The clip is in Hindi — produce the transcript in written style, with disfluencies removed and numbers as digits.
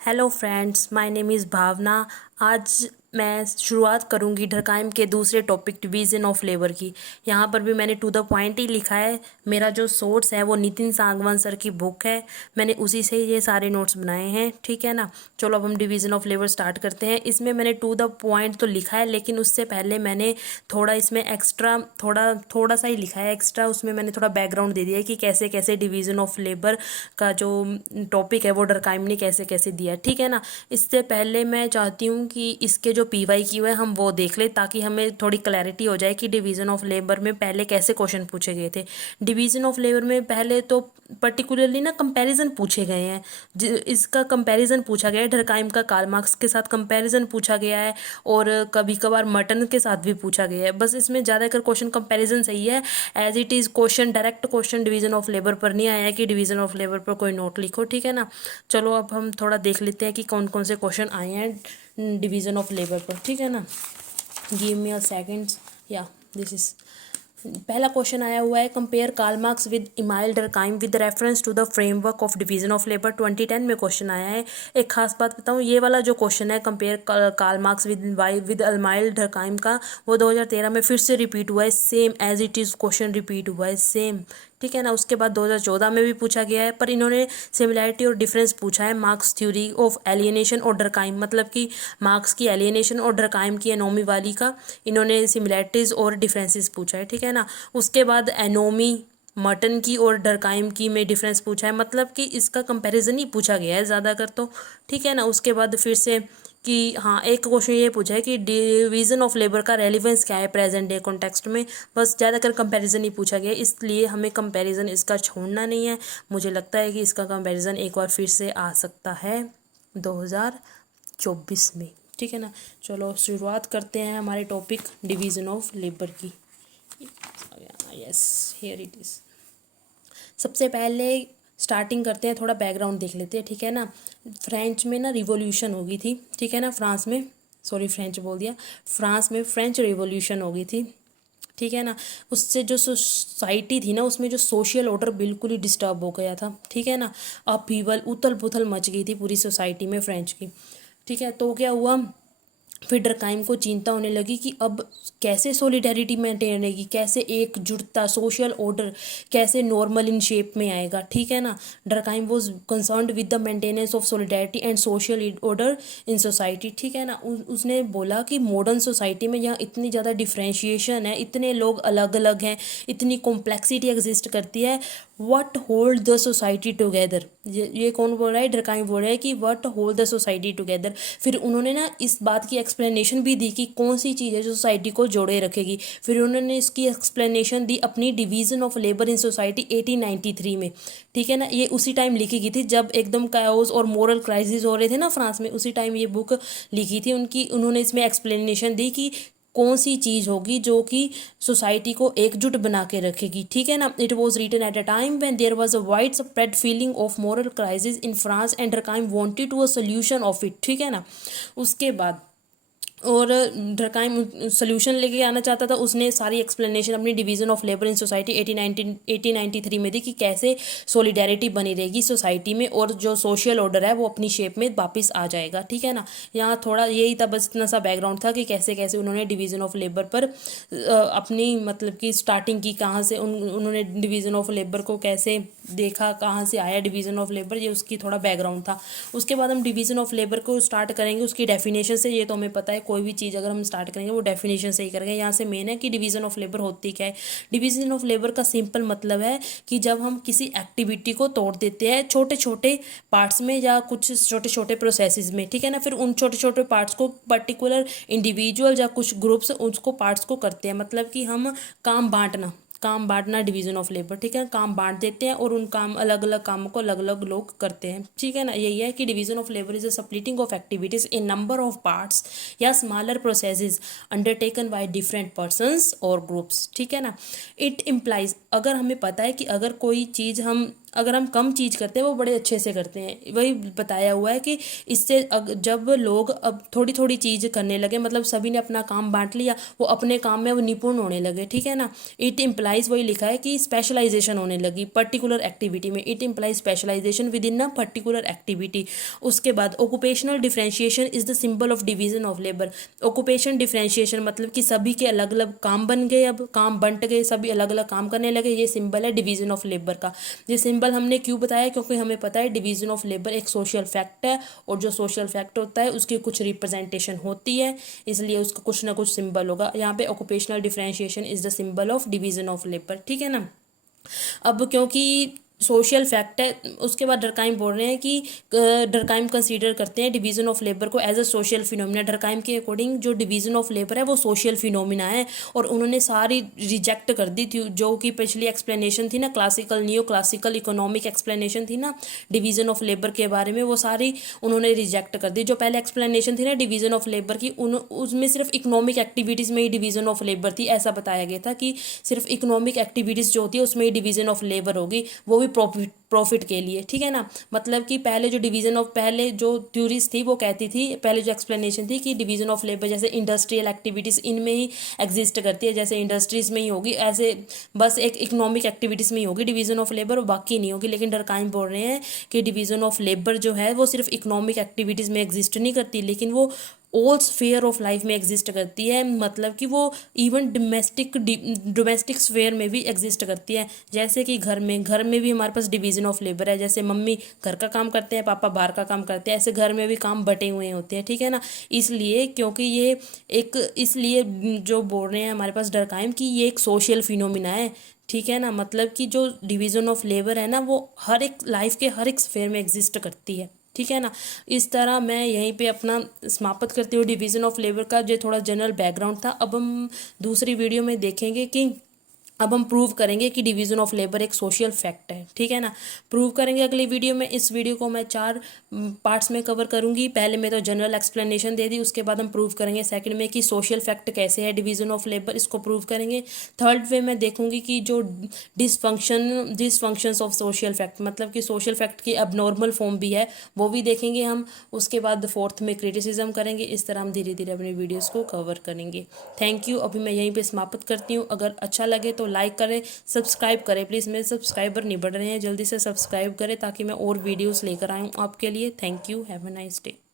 Hello friends, my name is Bhavna. आज मैं शुरुआत करूंगी ढरकाइम के दूसरे टॉपिक डिवीज़न ऑफ लेबर की। यहाँ पर भी मैंने टू द पॉइंट ही लिखा है। मेरा जो सोर्स है वो नितिन सांगवान सर की बुक है। मैंने उसी से ये सारे नोट्स बनाए हैं, ठीक है ना। चलो अब हम डिवीज़न ऑफ लेबर स्टार्ट करते हैं। इसमें मैंने टू द पॉइंट तो लिखा है, लेकिन उससे पहले मैंने थोड़ा इसमें एक्स्ट्रा थोड़ा सा ही लिखा है एक्स्ट्रा। उसमें मैंने थोड़ा बैकग्राउंड दे दिया है कि कैसे कैसे डिवीज़न ऑफ लेबर का जो टॉपिक है वो डरकाइम ने कैसे कैसे दिया है, ठीक है ना। इससे पहले मैं चाहती हूँ कि इसके जो PYQ है हम वो देख लें, ताकि हमें थोड़ी क्लैरिटी हो जाए कि डिवीज़न ऑफ लेबर में पहले कैसे क्वेश्चन पूछे गए थे। डिवीज़न ऑफ लेबर में पहले तो पर्टिकुलरली ना कंपैरिजन पूछे गए हैं। इसका कंपैरिजन पूछा गया है, डरकाइम का कार्ल मार्क्स के साथ कंपैरिजन पूछा गया है, और कभी कभार मर्टन के साथ भी पूछा गया है। बस इसमें ज़्यादातर क्वेश्चन कंपैरिजन सही है। As it is question, direct question division of labour पर नहीं आया है कि डिवीज़न ऑफ लेबर पर कोई नोट लिखो, ठीक है ना। चलो अब हम थोड़ा देख लेते हैं कि कौन कौन से क्वेश्चन आए हैं डिवीज़न ऑफ लेबर पर, ठीक है ना। Give me a seconds. या दिस इज पहला क्वेश्चन आया हुआ है, compare Karl Marx with Emile Durkheim with reference to the framework of division of labour. 2010 में क्वेश्चन आया है। एक खास बात बताऊं, ये वाला जो क्वेश्चन है compare Karl Marx with Emile Durkheim का, वो 2013 में फिर से रिपीट हुआ है। Same as it is question repeat हुआ है, सेम, ठीक है ना। उसके बाद 2014 में भी पूछा गया है, पर इन्होंने सिमिलैरिटी और डिफरेंस पूछा है मार्क्स थ्योरी ऑफ एलियनेशन और डरकाइम, मतलब कि मार्क्स की एलियनेशन और डरकाइम की एनोमी वाली का इन्होंने सिमिलैरिटीज़ और डिफरेंसेस पूछा है, ठीक है ना। उसके बाद एनोमी मर्टन की और डरकाइम की में डिफरेंस पूछा है, मतलब कि इसका कंपैरिजन ही पूछा गया है ज़्यादातर तो, ठीक है ना। उसके बाद फिर से कि हाँ, एक क्वेश्चन ये पूछा है कि डिवीज़न ऑफ लेबर का रेलिवेंस क्या है प्रेजेंट डे कॉन्टेक्स्ट में। बस ज़्यादातर कंपैरिजन ही पूछा गया है, इसलिए हमें कंपैरिजन इसका छोड़ना नहीं है। मुझे लगता है कि इसका कंपैरिजन एक बार फिर से आ सकता है 2024 में, ठीक है ना। चलो शुरुआत करते हैं हमारे टॉपिक डिवीज़न ऑफ लेबर की। Yes, here it is. सबसे पहले स्टार्टिंग करते हैं, थोड़ा बैकग्राउंड देख लेते हैं, ठीक है ना। फ्रेंच में ना रिवॉल्यूशन हो गई थी, ठीक है ना। फ्रांस में, सॉरी फ्रेंच बोल दिया, फ्रांस में फ्रेंच रिवॉल्यूशन हो गई थी, ठीक है ना। उससे जो सोसाइटी थी ना, उसमें जो सोशल ऑर्डर बिल्कुल ही डिस्टर्ब हो गया था, ठीक है ना। अपहीवल, उथल पुथल मच गई थी पूरी सोसाइटी में फ्रेंच की, ठीक है। तो क्या हुआ, फिर डरकाइम को चिंता होने लगी कि अब कैसे सॉलिडेरिटी मेंटेन रहेगी, कैसे एकजुटता, सोशल ऑर्डर कैसे नॉर्मल इन शेप में आएगा, ठीक है ना। Durkheim was concerned with the maintenance of solidarity and social order in society, ठीक है ना। उसने बोला कि मॉडर्न सोसाइटी में यहाँ इतनी ज़्यादा डिफ्रेंशिएशन है, इतने लोग अलग अलग हैं, इतनी कॉम्प्लेक्सिटी एग्जिस्ट करती है, what hold the society together. ये कौन बोल रहा है, डरकाइम बोल रहा है कि what hold the society together. फिर उन्होंने ना इस बात की एक्सप्लेनेशन भी दी कि कौन सी चीज़ है जो सोसाइटी को जोड़े रखेगी। फिर उन्होंने इसकी एक्सप्लेनेशन दी अपनी division of labour in society 1893 में, ठीक है ना। ये उसी टाइम लिखी गई थी जब एकदम काओस और मोरल क्राइसिस हो रहे थे ना फ्रांस में, उसी टाइम ये बुक लिखी थी उनकी। उन्होंने इसमें एक्सप्लेनेशन दी कि कौन सी चीज़ होगी जो कि सोसाइटी को एकजुट बना के रखेगी, ठीक है ना। It was written at a time when there was a wide spread feeling of moral crisis in France and Durkheim wanted to a solution of it, ठीक है ना। उसके बाद और डरकाइम सोल्यूशन लेके आना चाहता था। उसने सारी एक्सप्लेनेशन अपनी division of labour in society 1893 में दी कि कैसे सॉलिडेरिटी बनी रहेगी सोसाइटी में, और जो सोशल ऑर्डर है वो अपनी शेप में वापस आ जाएगा, ठीक है ना। यहाँ थोड़ा यही था, बस इतना सा बैकग्राउंड था कि कैसे कैसे उन्होंने डिवीज़न ऑफ लेबर पर अपनी मतलब कि स्टार्टिंग की, कहाँ से उन्होंने डिवीज़न ऑफ लेबर को कैसे देखा, कहाँ से आया डिवीज़न ऑफ लेबर, ये उसकी थोड़ा बैकग्राउंड था। उसके बाद हम डिवीज़न ऑफ लेबर को स्टार्ट करेंगे उसकी डेफिनेशन से। ये तो हमें पता है, कोई भी चीज़ अगर हम स्टार्ट करेंगे वो डेफिनेशन से ही करेंगे। यहाँ से मेन है कि डिवीज़न ऑफ लेबर होती क्या है। डिवीज़न ऑफ लेबर का सिंपल मतलब है कि जब हम किसी एक्टिविटी को तोड़ देते हैं छोटे छोटे पार्ट्स में या कुछ छोटे छोटे प्रोसेसेस में, ठीक है ना। फिर उन छोटे छोटे पार्ट्स को पर्टिकुलर इंडिविजुअल या कुछ ग्रुप्स उसको पार्ट्स को करते हैं, मतलब कि हम काम बांटना डिवीजन ऑफ लेबर, ठीक है। काम बांट देते हैं और उन काम, अलग अलग कामों को अलग अलग लोग करते हैं, ठीक है ना। यही है कि division of labour is a splitting of activities in number of parts या smaller processes undertaken by different persons और ग्रुप्स, ठीक है ना। इट इम्प्लाइज, अगर हमें पता है कि अगर कोई चीज़ हम अगर हम कम चीज़ करते हैं वो बड़े अच्छे से करते हैं। वही बताया हुआ है कि इससे जब लोग अब थोड़ी थोड़ी चीज़ करने लगे, मतलब सभी ने अपना काम बांट लिया, वो अपने काम में वो निपुण होने लगे, ठीक है ना। इट इम्प्लाइज, वही लिखा है कि स्पेशलाइजेशन होने लगी पर्टिकुलर एक्टिविटी में। It implies specialisation within a particular activity. उसके बाद occupational differentiation is the symbol of division of labour. Occupation differentiation मतलब कि सभी के अलग अलग काम बन गए, अब काम बंट गए, सभी अलग अलग काम करने लगे, ये सिंबल है डिवीजन ऑफ लेबर का। ये सिंबल हमने क्यों बताया, क्योंकि हमें पता है डिवीजन ऑफ लेबर एक सोशल फैक्ट है, और जो सोशल फैक्ट होता है उसकी कुछ रिप्रेजेंटेशन होती है, इसलिए उसका कुछ ना कुछ सिंबल होगा। यहाँ पे occupational differentiation is the symbol of division of labour, ठीक है ना। अब क्योंकि सोशल फैक्ट है, उसके बाद डरकाइम बोल रहे हैं कि डरकाइम कंसीडर करते हैं डिवीजन ऑफ लेबर को एज अ सोशल फिनोमिना। डरकाइम के अकॉर्डिंग जो डिवीजन ऑफ लेबर है वो सोशल फिनोमिना है, और उन्होंने सारी रिजेक्ट कर दी थी जो कि पिछली एक्सप्लेनेशन थी ना, classical new classical economic explanation थी ना डिवीजन ऑफ लेबर के बारे में, वो सारी उन्होंने रिजेक्ट कर दी। जो पहले एक्सप्लेनेशन थी ना डिवीजन ऑफ लेबर की, उसमें सिर्फ इकोनॉमिक एक्टिविटीज़ में ही डिवीजन ऑफ लेबर थी, ऐसा बताया गया था कि सिर्फ इकोनॉमिक एक्टिविटीज़ जो होती है उसमें ही डिवीजन ऑफ लेबर होगी, वो भी प्रॉफिट के लिए, ठीक है ना। मतलब कि पहले जो डिवीजन ऑफ, पहले जो थ्योरीज थी वो कहती थी, पहले जो एक्सप्लेनेशन थी कि डिवीजन ऑफ लेबर जैसे इंडस्ट्रियल एक्टिविटीज़ इनमें ही एग्जिस्ट करती है, जैसे इंडस्ट्रीज़ में ही होगी, ऐसे बस एक इकोनॉमिक एक्टिविटीज़ में ही होगी डिवीजन ऑफ लेबर, और बाकी नहीं होगी। लेकिन डरकाइम बोल रहे हैं कि डिवीजन ऑफ लेबर जो है वो सिर्फ इकोनॉमिक एक्टिविटीज़ में एग्जिस्ट नहीं करती, लेकिन वो ऑल स्फेयर ऑफ लाइफ में एग्जिस्ट करती है। मतलब कि वो इवन डोमेस्टिक स्फेयर में भी एग्जिस्ट करती है। जैसे कि घर में भी हमारे पास डिवीजन ऑफ लेबर है, जैसे मम्मी घर का काम करते हैं, पापा बाहर का काम करते हैं, ऐसे घर में भी काम बटे हुए होते हैं, ठीक है ना। इसलिए क्योंकि ये एक, इसलिए जो बोल रहे हैं हमारे पास डरकाइम की ये एक सोशल फिनोमिना है, ठीक है ना। मतलब कि जो डिवीजन ऑफ लेबर है ना वो हर एक लाइफ के हर एक स्फेयर में एग्जिस्ट करती है, ठीक है ना। इस तरह मैं यहीं पे अपना समाप्त करती हूँ डिवीज़न ऑफ लेबर का। जो थोड़ा जनरल बैकग्राउंड था, अब हम दूसरी वीडियो में देखेंगे कि अब हम प्रूव करेंगे कि डिवीज़न ऑफ लेबर एक सोशल फैक्ट है, ठीक है ना। प्रूव करेंगे अगली वीडियो में। इस वीडियो को मैं 4 पार्ट्स में कवर करूंगी। पहले में तो जनरल एक्सप्लेनेशन दे दी, उसके बाद हम प्रूव करेंगे सेकंड में कि सोशल फैक्ट कैसे है डिवीज़न ऑफ लेबर, इसको प्रूव करेंगे। थर्ड वे में देखूंगी कि जो डिसफंक्शंस ऑफ सोशल फैक्ट, मतलब कि सोशल फैक्ट की अब नॉर्मल फॉर्म भी है, वो भी देखेंगे हम। उसके बाद फोर्थ में क्रिटिसिज्म करेंगे। इस तरह हम धीरे धीरे अपनी वीडियोज़ को कवर करेंगे। Thank you. अभी मैं यहीं पर समाप्त करती हूँ। अगर अच्छा लगे तो लाइक करें, सब्सक्राइब करें प्लीज़। मेरे सब्सक्राइबर नहीं बढ़ रहे हैं, जल्दी से सब्सक्राइब करें ताकि मैं और वीडियोस लेकर आऊँ आपके लिए। Thank you. Have a nice day.